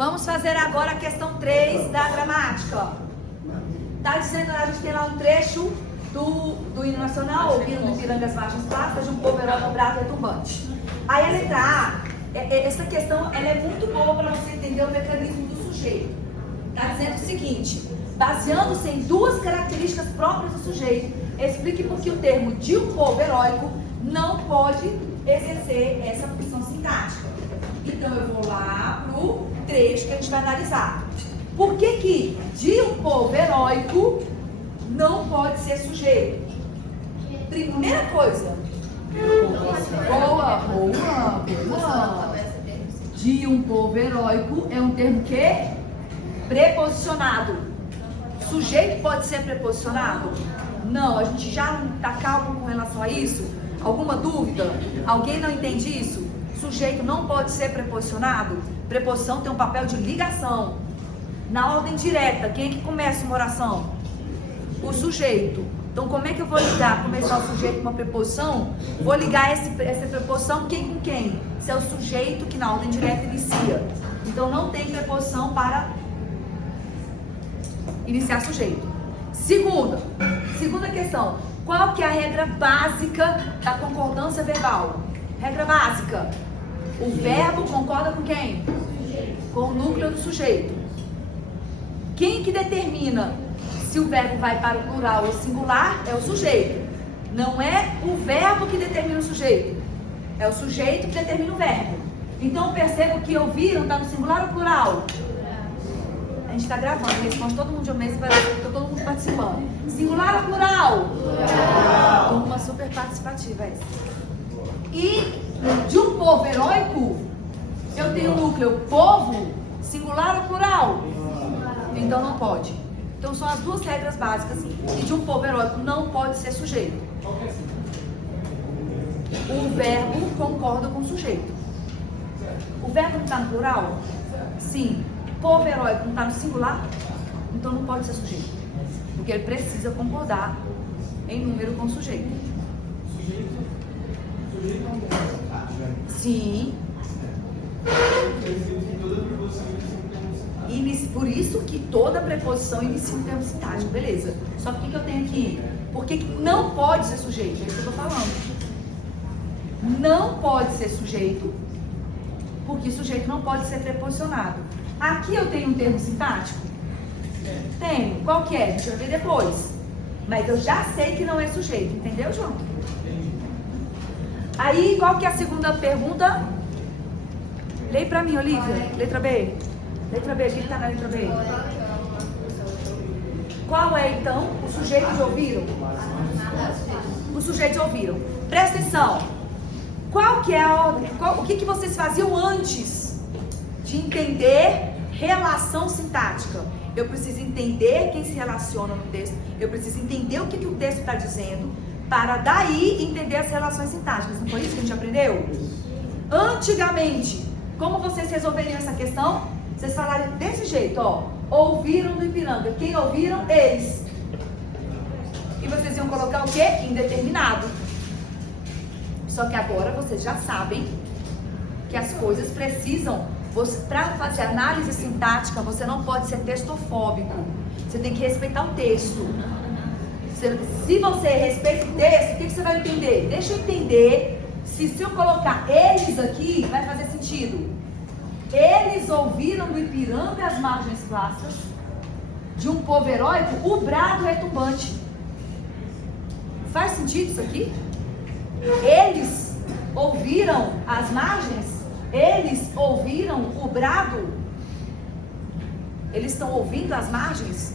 Vamos fazer agora a questão 3 da gramática. Tá dizendo, a gente tem lá um trecho do hino nacional, ouvindo no Ipiranga as margens plásticas de um povo herói nombrado retumbante. Aí a letra A, essa questão ela é muito boa para você entender o mecanismo do sujeito. Tá dizendo o seguinte: baseando-se em duas características próprias do sujeito, explique por que o termo de um povo heróico não pode exercer essa função sintática. Então eu vou lá pro trecho que a gente vai analisar. Por que de um povo heróico não pode ser sujeito? Primeira coisa. Boa. De um povo heróico é um termo que? Preposicionado. Sujeito pode ser preposicionado? Não, a gente já não está calmo com relação a isso? Alguma dúvida? Alguém não entende isso? Sujeito não pode ser preposicionado? Preposição tem um papel de ligação. Na ordem direta, quem é que começa uma oração? O sujeito. Então, como é que eu vou ligar, começar o sujeito com uma preposição? Vou ligar essa preposição quem com quem? Se é o sujeito que na ordem direta inicia. Então, não tem preposição para iniciar sujeito. Segunda questão. Qual que é a regra básica da concordância verbal? Regra básica. O verbo concorda com quem? Com o núcleo do sujeito. Quem que determina se o verbo vai para o plural ou singular? É o sujeito. Não é o verbo que determina o sujeito. É o sujeito que determina o verbo. Então percebo que ouviram está no singular ou plural? A gente está gravando, responde todo mundo de uma vez para todo mundo participando. Singular ou plural? Plural. Uma super participativa essa. E de um povo heróico, eu tenho o núcleo povo, singular ou plural? Então não pode. Então são as duas regras básicas que de um povo heróico não pode ser sujeito. O verbo concorda com o sujeito. O verbo não está no plural? Sim. Povo heróico não está no singular? Então não pode ser sujeito. Porque ele precisa concordar em número com o sujeito. Sim. Por isso que toda preposição inicia um termo sintático, beleza. Só que o que eu tenho aqui? Por que não pode ser sujeito? É isso que eu estou falando. Não pode ser sujeito, porque sujeito não pode ser preposicionado. Aqui eu tenho um termo sintático? Tenho. Qual que é? A gente vai ver depois. Mas eu já sei que não é sujeito, entendeu, João? Aí, qual que é a segunda pergunta? Leia pra mim, Olivia. Letra B. Letra B, o que está na letra B? Qual é, então, o sujeito de ouviram? O sujeito de ouviram. Presta atenção. Qual que é a ordem? O que vocês faziam antes de entender relação sintática? Eu preciso entender quem se relaciona no texto. Eu preciso entender o que o texto está dizendo, para daí entender as relações sintáticas. Não foi isso que a gente aprendeu? Antigamente, como vocês resolveriam essa questão? Vocês falaram desse jeito, ó. Ouviram do Ipiranga. Quem ouviram? Eles. E vocês iam colocar o quê? Indeterminado. Só que agora vocês já sabem que as coisas precisam... Para fazer análise sintática, você não pode ser textofóbico. Você tem que respeitar o texto. Se você respeita o texto, o que você vai entender? Deixa eu entender se eu colocar eles aqui, vai fazer sentido. Eles ouviram do Ipiranga as margens plásticas de um povo heróico o brado retumbante. Faz sentido isso aqui? Eles ouviram as margens? Eles ouviram o brado? Eles estão ouvindo as margens?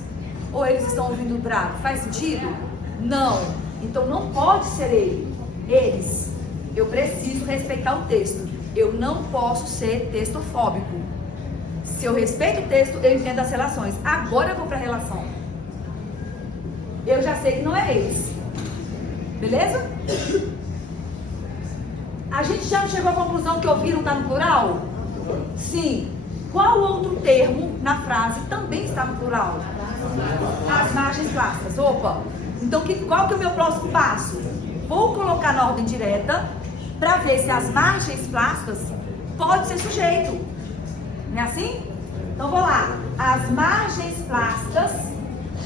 Ou eles estão ouvindo o brado? Faz sentido? Não. Então não pode ser eles. Eu preciso respeitar o texto. Eu não posso ser textofóbico. Se eu respeito o texto, eu entendo as relações. Agora eu vou para a relação. Eu já sei que não é eles. Beleza? A gente já chegou à conclusão que ouviram está no plural? Sim. Qual outro termo na frase também está no plural? As margens plásticas. Opa! Então qual que é o meu próximo passo? Vou colocar na ordem direta para ver se as margens plásticas pode ser sujeito. Não é assim? Então vou lá. As margens plastas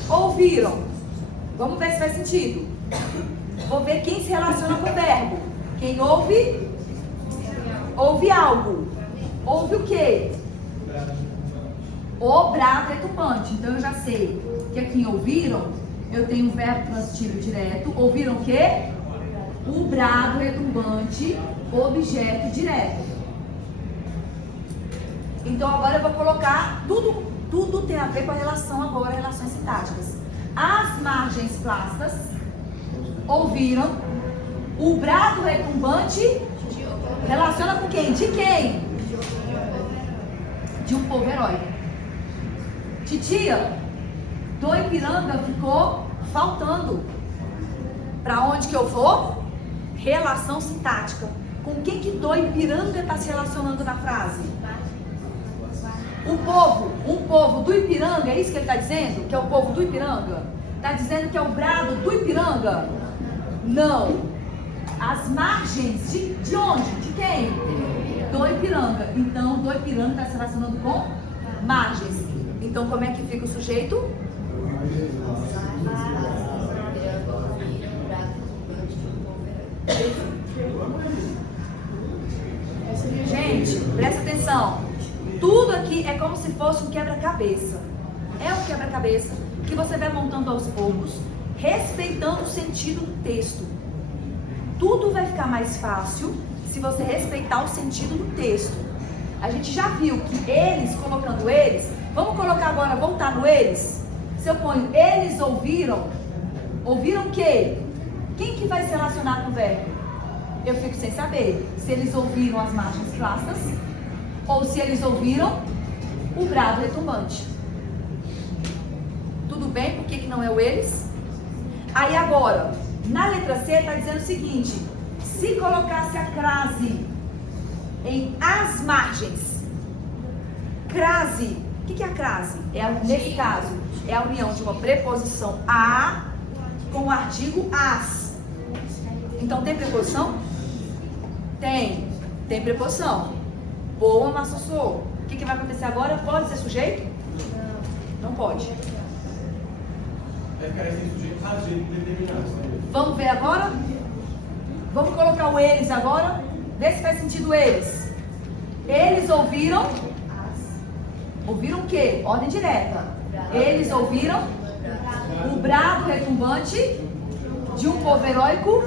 ouviram. Vamos ver se faz sentido. Vou ver quem se relaciona com o verbo. Quem ouve? Ouve algo. Ouve o quê? O brado retumbante. Então eu já sei que aqui em ouviram, eu tenho o verbo transitivo direto. Ouviram o quê? O brado retumbante, objeto direto. Então agora eu vou colocar tudo tem a ver com a relação agora, relações sintáticas. As margens plastas ouviram. O brado retumbante relaciona com quem? De quem? De um povo heróico. Titia, do Ipiranga ficou faltando. Para onde que eu vou? Relação sintática. Com quem que do Ipiranga está se relacionando na frase? Um povo do Ipiranga, é isso que ele está dizendo? Que é o povo do Ipiranga? Está dizendo que é o brado do Ipiranga? Não. As margens de onde? De quem? Do Ipiranga. Então, do Ipiranga está se relacionando com margens. Então, como é que fica o sujeito? Gente, presta atenção. Tudo aqui é como se fosse um quebra-cabeça. É um quebra-cabeça que você vai montando aos poucos, respeitando o sentido do texto. Tudo vai ficar mais fácil se você respeitar o sentido do texto. A gente já viu que eles, colocando eles, vamos colocar agora, voltar no eles? Se eu ponho eles ouviram o quê? Quem que vai se relacionar com o verbo? Eu fico sem saber se eles ouviram as margens plastas ou se eles ouviram o brado retumbante. Tudo bem? Por que não é o eles? Aí agora, na letra C está dizendo o seguinte: se colocasse a crase em as margens. Crase, o que é a crase? Nesse caso, é a união de uma preposição a com o artigo as. Então tem preposição? Tem preposição. Boa, mas sou. O que vai acontecer agora? Pode ser sujeito? Não pode. Vamos ver agora? Vamos colocar o eles agora? Vê se faz sentido eles. Eles ouviram. Ouviram o quê? Ordem direta. Eles ouviram o brado retumbante de um povo heróico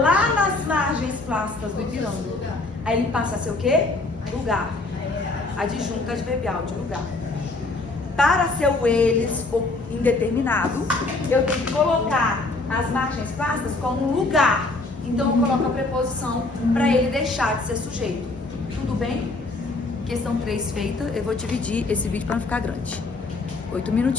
lá nas margens plastas do Ipiranga. Aí ele passa a ser o quê? Lugar. Adjunto adverbial de lugar. Para ser o eles indeterminado, eu tenho que colocar as margens plastas como lugar. Então eu coloco a preposição para ele deixar de ser sujeito. Tudo bem? Questão 3 feita. Eu vou dividir esse vídeo para não ficar grande. 8 minutinhos.